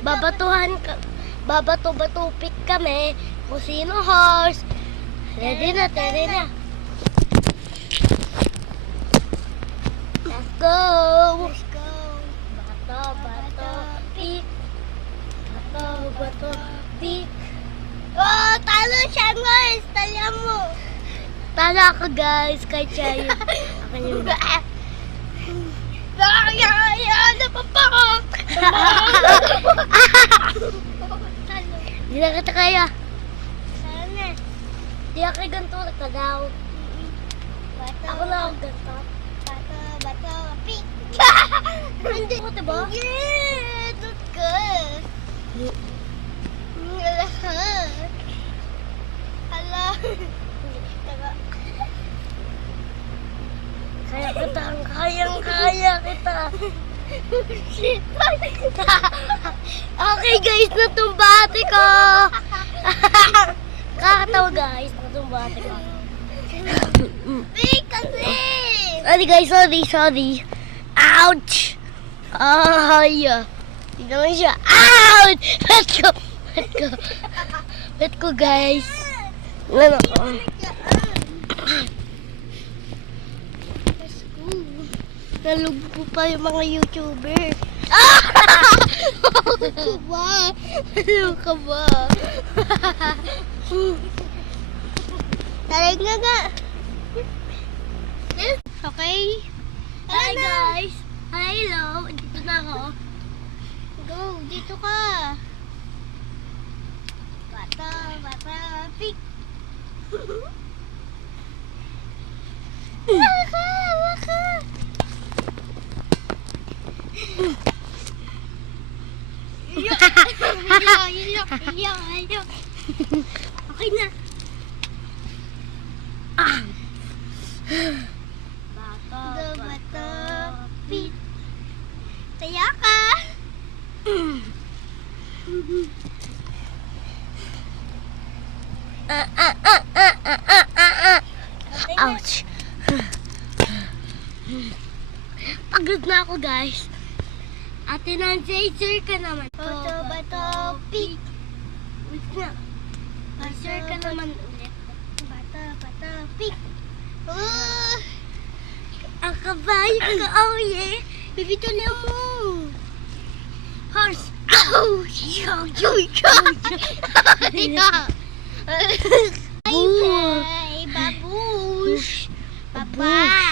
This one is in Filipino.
babato-batupik kami kung sino horse. Ready na. Let's go! Bato-bato-pik. Bato-bato-pik. Oh, talo siya guys! Talya mo! Talo ako guys, kahit siya yun. Akin yun. Hindi na kita kaya. Sana. Hindi ako ganito ka daw. Ako na ako ganito. Bato, pik. Hindi ko, diba? Yeah, that's good. Hala. Kaya kita, kaya kita. Shit. Okay guys, natumbate ko. Kakatawa guys, natumbate ko. Wait kasi. Sorry guys, sorry. Ouch. Ay. Tignan mo siya. Ouch. Let's go guys. Ano ko? Nalugpo pa yung mga YouTuber. Ano ka ba? Tarig nga. Okay? Hi guys. Hello. Dito na ako. Go. Dito ka. Bata, pik. Waka. Iyak. Okay na. Bato, pit. Taya ka. Ouch. Pagod na ako guys. Ate Nancy, sir ka naman. Bato, pik. Wait na. Sir ka naman ulit. Bato, pik. Ang kabayo ka, oh yeah. Bibituloy mo. Horse. Ow! Bye, babush. Bye-bye.